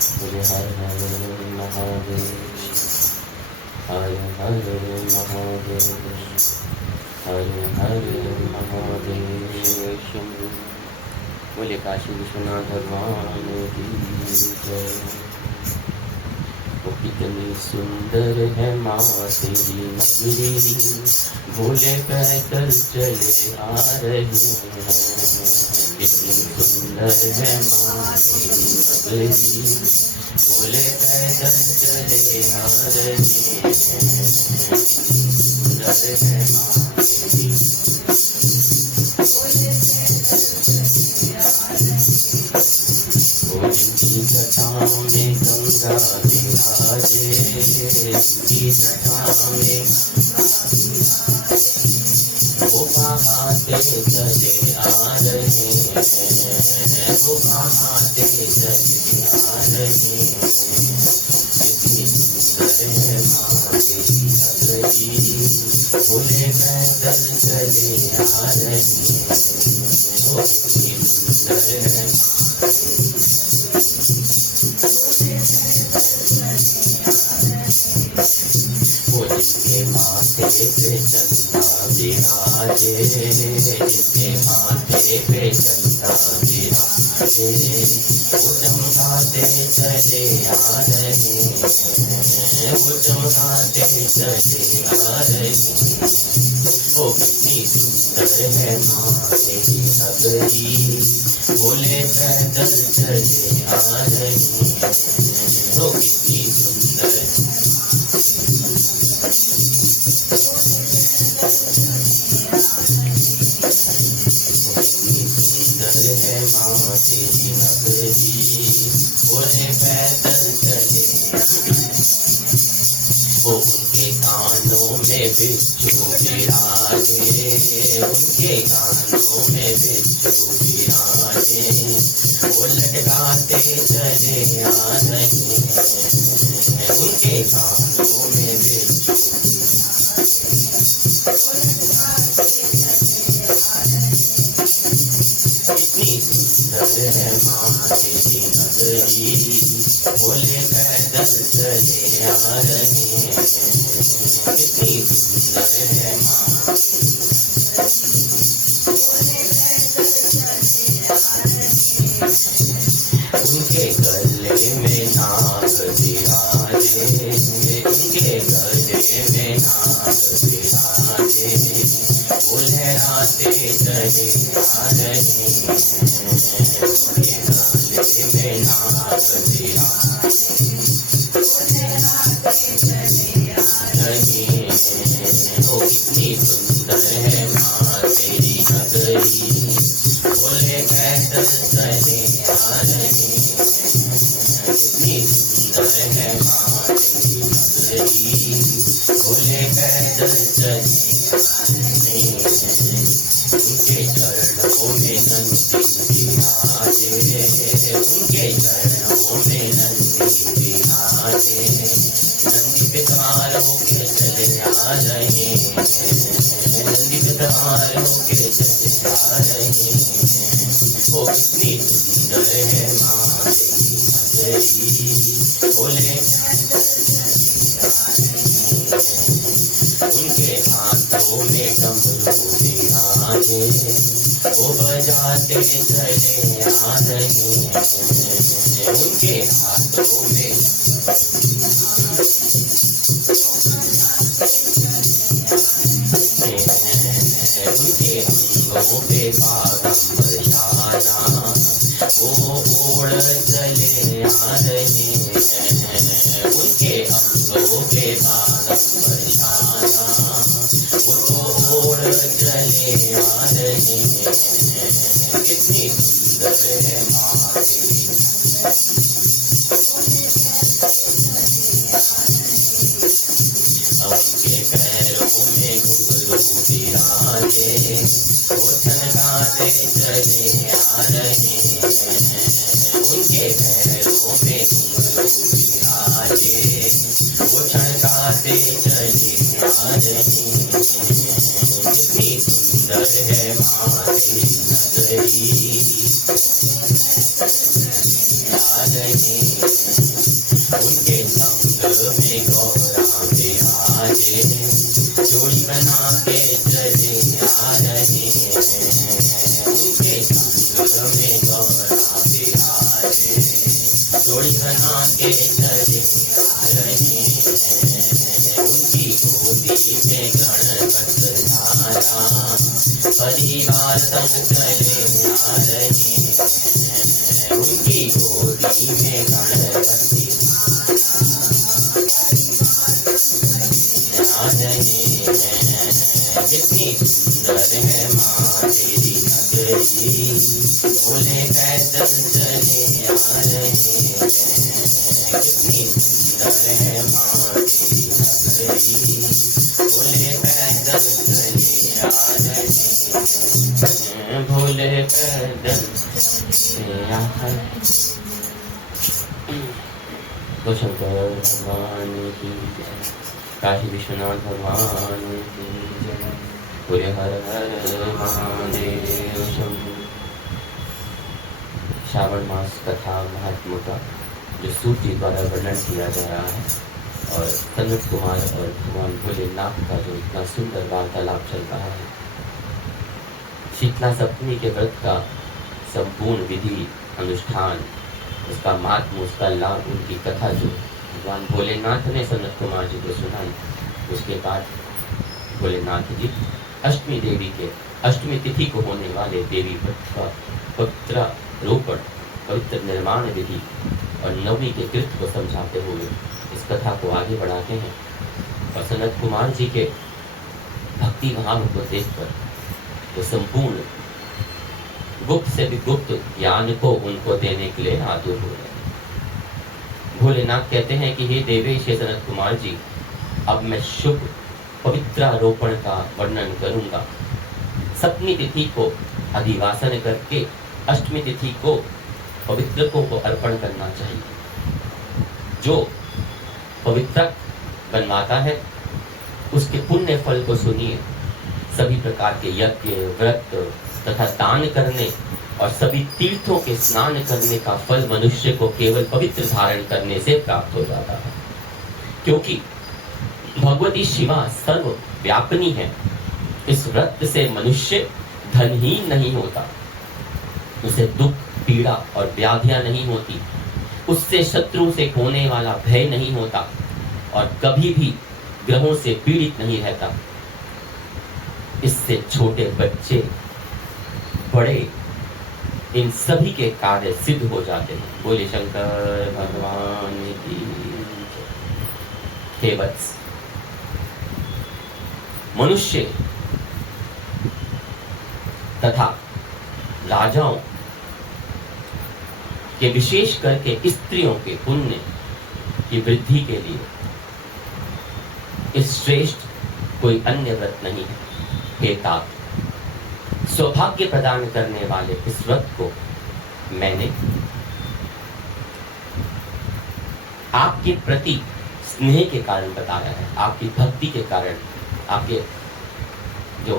बोले हर हर महादेव, हर हर महादेव, हर हर महादेव शंभु। बोले काशी विश्वनाथ भगवान की जय। वो कितनी सुंदर है माँ तेरी नगरी, भोले पैदल चले आ रहे हैं। कितनी सुंदर है माँ तेरी नगरी, भोले पैदल चले आ रहे हैं। सुंदर है माँ तेरी, जिनकी जटाओं में गंगा विराजे, जिनकी जटाओं में वो बहाते चले आ रहे हैं, वो बहाते चले आ रहे हैं। कितनी सुंदर है माँ तेरी नगरी, भोले पैदल चले आ रहे हैं। वो कितनी सुंदर है वो, जिसके माथे पे चंदा विराजे, जिसके माथे पे चंदा विराजे, वो चमकाते चले आ रहे हैं, वो चमकाते चले आ रहे हैं। वो कितनी सुंदर है माँ तेरी नगरी, भोले पैदल चले आ रहे हैं। वो कितनी सुंदर, सुंदर है माँ तेरी नगरी, भोले पैदल चले। वो उनके कानों में बिच्छू विराजे, उनके कानों में बिच्छू विराजे, वो लटकाते चले आ रहे हैं। उनके कानों में बिच्छू, कितनी सुंदर है माँ तेरी नगरी, भोले पैदल चले आ रहे हैं। कितनी सुंदर है माँ, उनके गले में नाग विराजे, उनके गले में नाग विराजे, वो लहराते चले आ रहे हैं। उनके गले में नाग विराजे रहे हैं। वो कितनी सुंदर है माँ तेरी नगरी, भोले पैदल चले आ रहे हैं। कितनी सुंदर है माँ तेरी नगरी, भोले पैदल चले आ रहे हैं। उनके चरणों में नंदी विराजे, उनके चरणों में नंदी विराजे, नंदी पे सवार होके चले आ रहे हैं। नंदी पे सवार होके चले आ रहे हैं। वो कितनी सुंदर है माँ तेरी नगरी, भोले उनके हाथों में डमरू विराजे, वो बजाते चले आ रहे हैं। उनके हाथों में उनके अंगों पे बागंबर जाना, वो ओढ़ चले आ रहे हैं। उनके अंगों पे बागंबर जाना, वो तो ओढ़ चले आ रहे हैं। कितनी सुंदर है माँ तेरी, उनके पैरों में घुंघरू विराजे, वो छनकाते चले आ रहे हैं। उनके पैरों में घुंघरू विराजे, वो छनकाते चले आ रहे हैं। कितनी सुंदर है माँ तेरी नगरी, आ रहे हैं। जोड़ी बना के चले आ रहे हैं। उनकी गोदी में गणपत धारा परिवार संग चले आ रहे हैं। उनकी गोदी में गणपति आ रहे हैं। कितनी सुंदर है माँ तेरी नगरी, भोले पैदल चले आ रहे हैं। कितनी सुंदर है माँ तेरी नगरी, भोले पैदल चले आ रहे हैं। भोले पैदल चले आ रहे हैं। तो शंकर भगवान की जय, काशी विश्वनाथ भगवान की जय, बोले हर हर महादेव शंभु। श्रावण मास कथा महात्मा का जो सूर्य द्वारा वर्णन किया जा रहा है और सनत कुमार और भगवान भोलेनाथ का जो इतना सुंदर वार्तालाप चल रहा है। शीतला सप्तमी के व्रत का संपूर्ण विधि अनुष्ठान, उसका महात्मा, उसका लाभ, उनकी कथा जो भगवान भोलेनाथ ने सनत कुमार जी को सुनाई, उसके बाद भोलेनाथ जी अष्टमी देवी के अष्टमी तिथि को होने वाले देवी व्रत का पवित्र रोपण, पवित्र निर्माण विधि और नवमी के तीर्थ को समझाते हुए इस कथा को आगे बढ़ाते हैं। और सनत कुमार जी के भक्ति भाव को देखकर वो संपूर्ण गुप्त से भी गुप्त ज्ञान को उनको देने के लिए आतुर हो रहे हैं। भोलेनाथ कहते हैं कि हे देवेश सनत कुमार जी, अब मैं शुभ पवित्रारोपण का वर्णन करूंगा। सप्तमी तिथि को अधिवासन करके अष्टमी तिथि को पवित्रकों को अर्पण करना चाहिए। जो पवित्रक बनवाता है उसके पुण्य फल को सुनिए। सभी प्रकार के यज्ञ, व्रत तथा दान करने और सभी तीर्थों के स्नान करने का फल मनुष्य को केवल पवित्र धारण करने से प्राप्त हो जाता है, क्योंकि भगवती शिवा सर्व व्यापनी है। इस व्रत से मनुष्य धनहीन नहीं होता, उसे दुख, पीड़ा और व्याधियां नहीं होती, उससे शत्रु से होने वाला भय नहीं होता और कभी भी ग्रहों से पीड़ित नहीं रहता। इससे छोटे बच्चे, बड़े, इन सभी के कार्य सिद्ध हो जाते हैं। बोले शंकर भगवान की जय। हे वत्स, मनुष्य तथा राजाओं के, विशेष करके स्त्रियों के पुण्य की वृद्धि के लिए इस श्रेष्ठ कोई अन्य व्रत नहीं है। हे तात, सौभाग्य प्रदान करने वाले इस व्रत को मैंने आपके प्रति स्नेह के कारण बताया है, आपकी भक्ति के कारण, आपके जो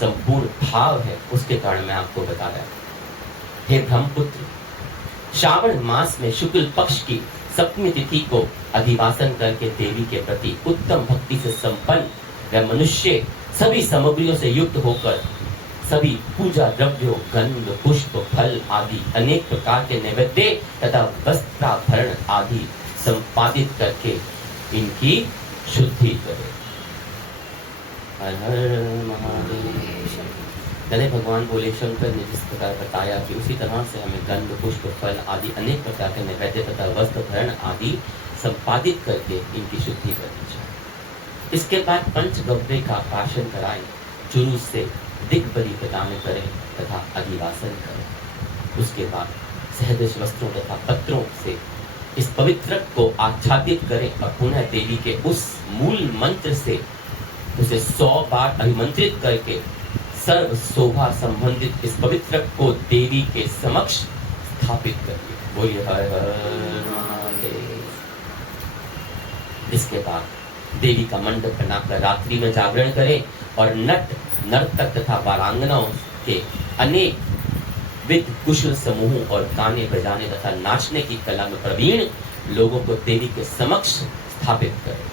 संपूर्ण भाव है उसके कारण मैं आपको बता रहा हूं। हे ब्रह्मपुत्र, श्रावण मास में शुक्ल पक्ष की सप्तमी तिथि को अधिवासन करके देवी के प्रति उत्तम भक्ति से संपन्न वह मनुष्य सभी सामग्रियों से युक्त होकर सभी पूजा द्रव्यों, गंध, पुष्प, फल आदि अनेक प्रकार के नैवेद्य तथा वस्त्राभरण आदि संपादित करके इनकी शुद्धि करे। हर हर महादेव। पहले भगवान भोले शंकर ने जिस प्रकार बताया कि उसी तरह से हमें गंध, पुष्प, फल आदि अनेक प्रकार के नैवेद्य तथा वस्त्राभरण आदि संपादित करके इनकी शुद्धि करनी चाहिए। इसके बाद पंचगव्य का प्राशन कराएं, जुलूस से दिग्बली प्रदान करें तथा अधिवासन करें। उसके बाद सहदृश वस्त्रों तथा पत्रों से इस पवित्र को आच्छादित करें और पुनः देवी के उस मूल मंत्र से उसे 100 बार अभिमंत्रित करके सर्व शोभा संबंधित इस पवित्र को देवी के समक्ष स्थापित करिए। बोलिए हर हर महादेव। इसके बाद देवी का मंडप बनाकर रात्रि में जागरण करें और नट, नर्तक तथा वारांगनाओं के अनेक विद कुशल समूहों और गाने बजाने तथा नाचने की कला में प्रवीण लोगों को देवी के समक्ष स्थापित करें।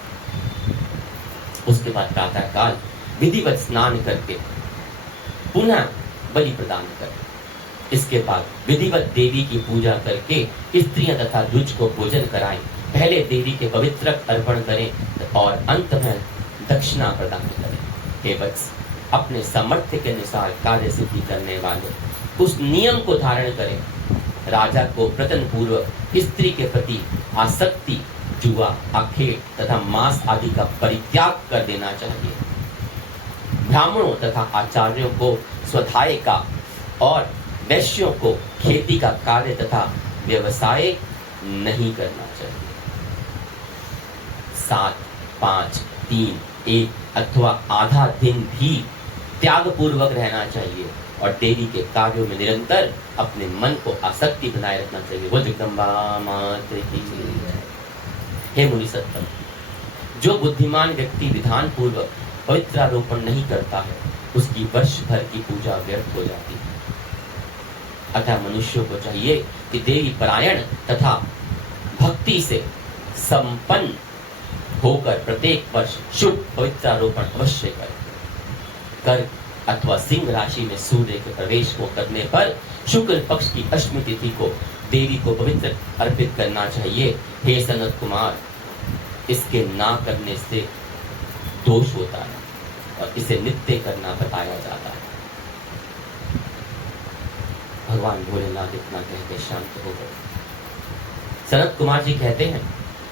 उसके बाद प्रातः काल विधिवत स्नान करके पुनः बलि प्रदान करें। इसके बाद विधिवत देवी की पूजा करके स्त्रियां तथा द्विज को भोजन कराएं। पहले देवी के पवित्र अर्पण करें और अंत में दक्षिणा प्रदान करें। हे वत्स, अपने सामर्थ्य के अनुसार कार्य सिद्धि करने वाले उस नियम को धारण करें। राजा को प्रतन पूर्वक स्त्री के प्रति आसक्ति, जुआ, आखेट तथा मांस आदि का परित्याग कर देना चाहिए। ब्राह्मणों तथा आचार्यों को स्वाध्याय का और वैश्यों को खेती का कार्य तथा व्यवसाय नहीं करना चाहिए। 7, 5, 3, 1 अथवा आधा दिन भी त्याग पूर्वक रहना चाहिए और देवी के कार्यों में निरंतर अपने मन को आसक्ति बनाए रखना चाहिए। वो जगदम्बा मात्र की जय। हे मुनि सत्तम, जो बुद्धिमान व्यक्ति विधान पूर्वक पवित्रारोपण नहीं करता है उसकी वर्ष भर की पूजा व्यर्थ हो जाती है। अतः मनुष्यों को चाहिए कि देवी परायण तथा भक्ति से संपन्न होकर प्रत्येक वर्ष शुभ पवित्रारोपण अवश्य करें। कर्क अथवा सिंह राशि में सूर्य के प्रवेश को करने पर शुक्ल पक्ष की अष्टमी तिथि को देवी को पवित्र अर्पित करना चाहिए। हे सनत कुमार, इसके ना करने से दोष होता है और इसे नित्य करना बताया जाता है। भगवान भोलेनाथ इतना कह के शांत हो गए। सनत कुमार जी कहते हैं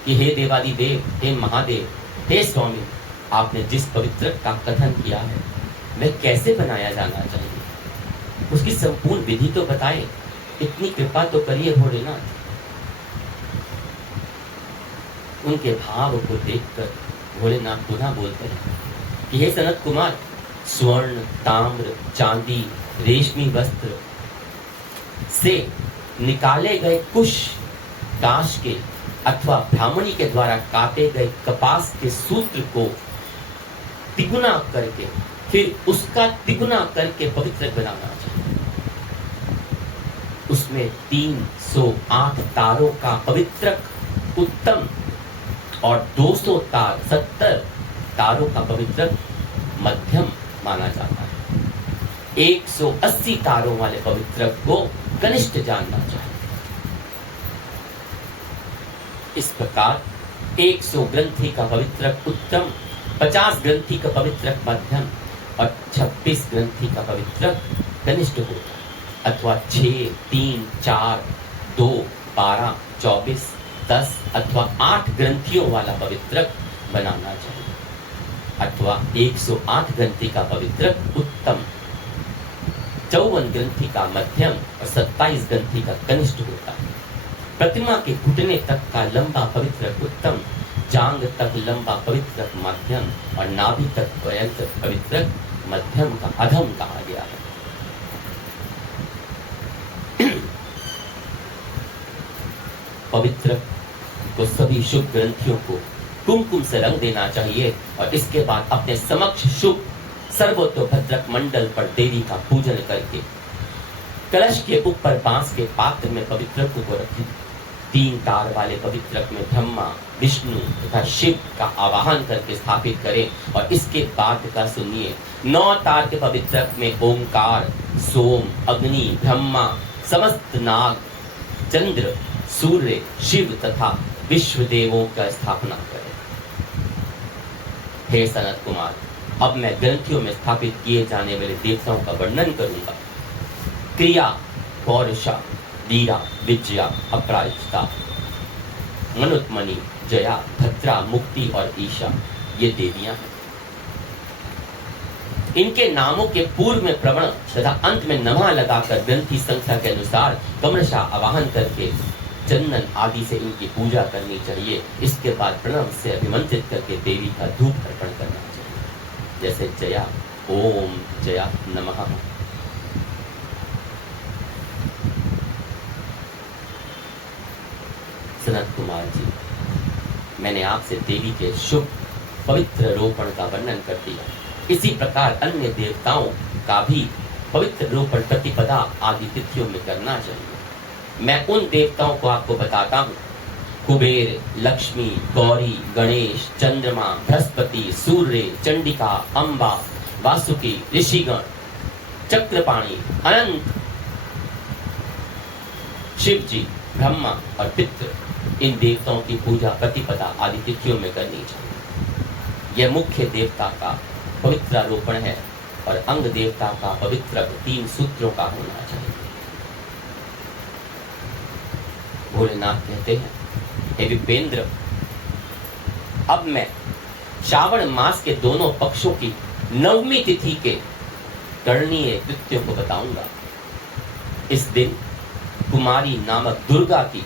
कि हे देवादिदेव, हे महादेव, हे स्वामी, आपने जिस पवित्र का कथन किया है वह कैसे बनाया जाना चाहिए, उसकी संपूर्ण विधि तो बताएं। इतनी कृपा तो करिए भोलेनाथ। उनके भाव को देखकर भोलेनाथ पुनः बोलते हैं कि हे सनत कुमार, स्वर्ण, ताम्र, चांदी, रेशमी वस्त्र से निकाले गए कुश, काश के अथवा ब्राह्मणी के द्वारा काटे गए कपास के सूत्र को तिगुना करके फिर उसका तिगुना करके पवित्र बनाना चाहिए। उसमें 308 तारों का पवित्र उत्तम और 200 तार 70 तारों का पवित्र मध्यम माना जाता है। 180 तारों वाले पवित्र को कनिष्ठ जानना चाहिए। इस प्रकार 100 ग्रंथि का पवित्र उत्तम, 50 ग्रंथि का पवित्र मध्यम और 26 ग्रंथि का पवित्र कनिष्ठ होता है। अथवा 6, 3, 4, 2, 12, 24, 10 अथवा 8 ग्रंथियों वाला पवित्र बनाना चाहिए। अथवा 108 ग्रंथि का पवित्र उत्तम, 54 ग्रंथि का मध्यम और 27 ग्रंथि का कनिष्ठ होता है। प्रतिमा के घुटने तक का लंबा पवित्र उत्तम, जांग तक लंबा पवित्र मध्यम और नाभि तक पर्यंत पवित्र मध्यम का अधम कहा गया है। पवित्र को सभी शुभ ग्रंथियों को कुमकुम से रंग देना चाहिए और इसके बाद अपने समक्ष शुभ सर्वतोभद्रक मंडल पर देवी का पूजन करके कलश के ऊपर बांस के पात्र में पवित्र को रखें। 3 तार वाले पवित्र में ब्रह्मा, विष्णु तथा शिव का आवाहन करके स्थापित करें और इसके बाद का सुनिए। 9 तार के पवित्र में ओंकार, सोम, अग्नि, ब्रह्मा, समस्त नाग, चंद्र, सूर्य, शिव तथा विश्व देवों का स्थापना करें। हे सनत कुमार, अब मैं ग्रंथियों में स्थापित किए जाने वाले देवताओं का वर्णन करूंगा। क्रिया, पौरुषा, वीरा, विजया, अपराजिता, मनुत्मणि, जया, भद्रा, मुक्ति और ईशा ये देवियां हैं। इनके नामों के पूर्व में प्रवण तथा अंत में नमः लगाकर ग्रंथि संख्या के अनुसार क्रमशः आवाहन करके चंदन आदि से इनकी पूजा करनी चाहिए। इसके बाद प्रणव से अभिमंत्रित करके देवी का धूप अर्पण करना चाहिए। जैसे जया, ओम जया नमः। सनत कुमार जी, मैंने आपसे देवी के शुभ पवित्र रोपण का वर्णन कर दिया। इसी प्रकार अन्य देवताओं का भी पवित्र रोपण प्रतिपदा आदि तिथियों में करना चाहिए। मैं उन देवताओं को आपको बताता हूँ। कुबेर, लक्ष्मी, गौरी, गणेश, चंद्रमा, बृहस्पति, सूर्य, चंडिका, अम्बा, वासुकी, ऋषिगण, चक्रपाणी, अनंत शिव जी, ब्रह्मा और पितृ, इन देवताओं की पूजा प्रतिपदा आदि तिथियों में करनी चाहिए। यह मुख्य देवता का पवित्रारोपण है और अंग देवता का पवित्र 3 सूत्रों का होना चाहिए। भोलेनाथ कहते हैं, हे विपेंद्र, अब मैं श्रावण मास के दोनों पक्षों की 9वीं तिथि के करणीय कृत्यों को बताऊंगा। इस दिन कुमारी नामक दुर्गा की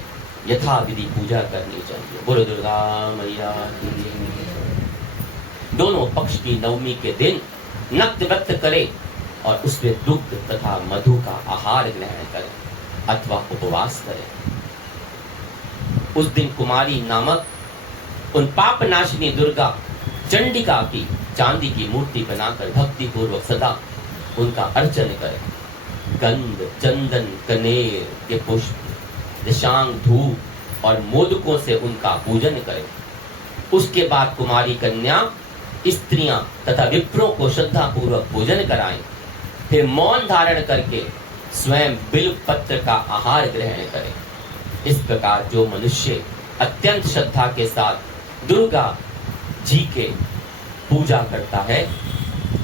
यथाविधि पूजा करनी चाहिए। बोलो दुर्गा मैया की। दोनों पक्ष की 9वीं के दिन नक्त व्रत करे और उसमें दुग्ध तथा मधु का आहार ग्रहण करे अथवा उपवास करे। उस दिन कुमारी नामक उन पाप नाशिनी दुर्गा चंडिका की चांदी की मूर्ति बनाकर भक्ति पूर्वक सदा उनका अर्चन करे। गंध, चंदन, कनेर के पुष्प, दिशांग, धूप और मोदकों से उनका पूजन करे। उसके बाद कुमारी कन्या, स्त्रियां तथा विप्रों को श्रद्धा पूर्वक पूजन कराएं। फिर मौन धारण करके स्वयं बिल्व पत्र का आहार ग्रहण करें। इस प्रकार जो मनुष्य अत्यंत श्रद्धा के साथ दुर्गा जी के पूजा करता है,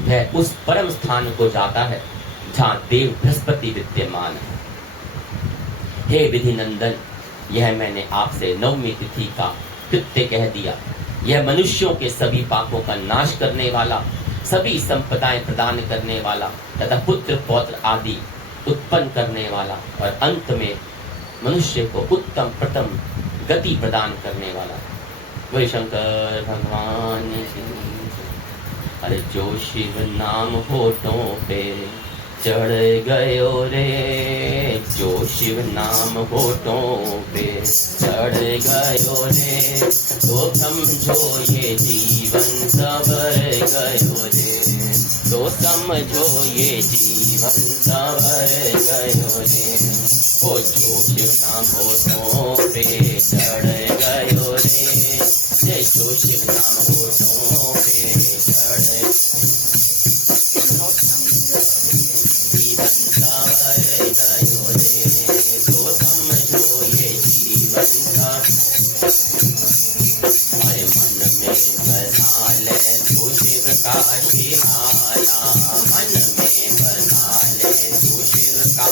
वह उस परम स्थान को जाता है जहां देव बृहस्पति विद्यमान है। हे विधि नंदन, यह मैंने आपसे 9वीं तिथि का कृत्य कह दिया। यह मनुष्यों के सभी पापों का नाश करने वाला, सभी संपदाएं प्रदान करने वाला तथा पुत्र पौत्र आदि उत्पन्न करने वाला और अंत में मनुष्य को उत्तम प्रथम गति प्रदान करने वाला। वही शंकर भगवान की। अरे जो शिव नाम होठों पे चढ़ गयो रे, जो शिव नाम होठों पे चढ़ गयो रे, तो समझो ये जीवन सवर गयो रे, तो समझो ये जीवन सवर गयो रे। ओ जो शिव नाम होठों पे चढ़ गयो रे, जो शिव नाम होठों पे चढ़ शिवाला, मन में बना ले तू शिव का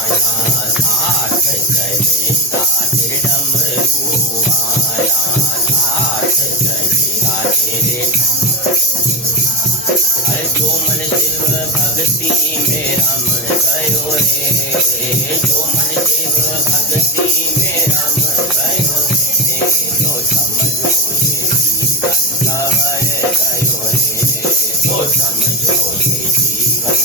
आया, साथ चलेगा तेरे डमरू वाला, साथ चलेगा तेरे। अरे जो मन शिव भक्ति में रम गयो रे, जो मन शिव भक्ति में रम गयो रे, तो समझो ये जीवन सवर गयो रे, तो समझो ये जीवन।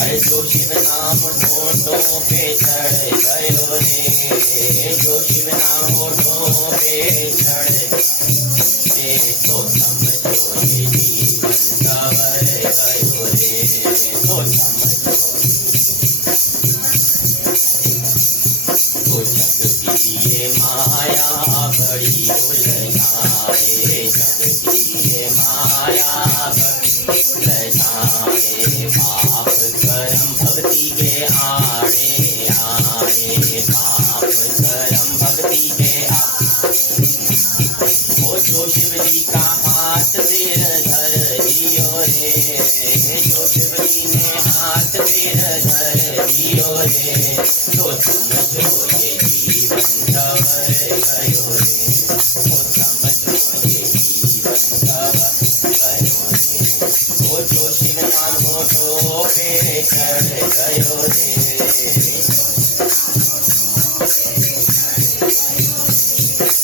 अरे जो शिव नाम होठों पे चढ़ गयो रे, जो शिव नाम होठों पे चढ़ रे, तो समझो ये जीवन सवर गयो रे, तो समझो। तो जग की ये माया बड़ी उलझाए, जग की ये माया बड़ी उलझाए, पाप कर्म भक्ति के आड़े आए, पाप कर्म भक्ति के ओ जो शिव जी का हाथ सिर धर दियो रे, जो शिव जी ने हाथ सिर धर दियो रे, तो समझो ये जीवन सवर गयो रे, तो समझो ये जीवन सवर गयो रे। ओ जो शिव नाम होठों पे चढ़ गयो रे,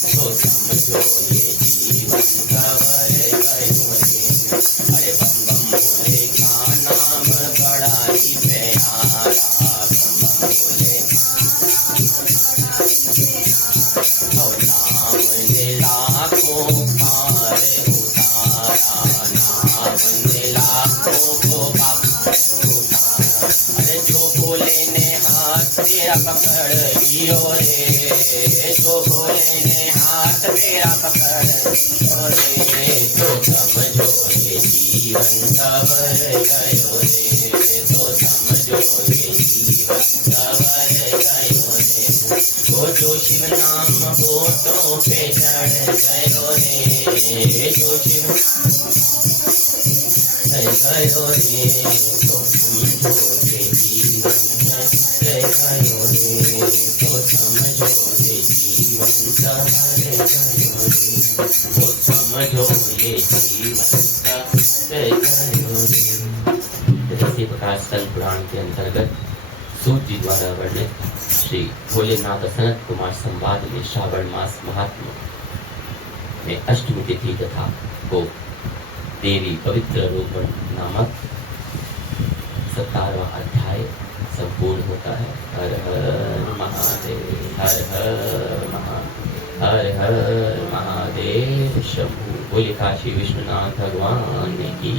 तो समझो ये जीवन सवर गयो रे। अरे बम बम भोले का नाम बड़ा ही प्यारा, बम बम भोले और नाम ने लाखों पार उतारा, नाम ने लाखों को पाप उतारा। अरे जो भोले भोले ने हाथ मेरा पकड़ लियो रे, जो भोले ने हाथ मेरा पकड़ लियो रे, तो समझो ये जीवन सवर गयो रे, तो समझो ये जीवन सवर गयो रे। वो जो शिव नाम होठों पे चढ़ गयो रे, जो शिव गयो रे, तो समझो ये जीवन गयो रे, तो समझो ये जीवन सवर गयो रे, तो समझो ये जीवन सवर गयो रे। इसी प्रकार स्कंद पुराण के अंतर्गत सूत जी द्वारा वर्णित श्री भोलेनाथ सनत कुमार संवाद में श्रावण मास महात्मा में अष्टमी तिथि तथा वो देवी पवित्र रूप नामक 17वां अध्याय संपूर्ण होता है। हर हर महादेव, हर हर महादेव, हर हर महादेव शंभु। बोले काशी विश्वनाथ भगवान की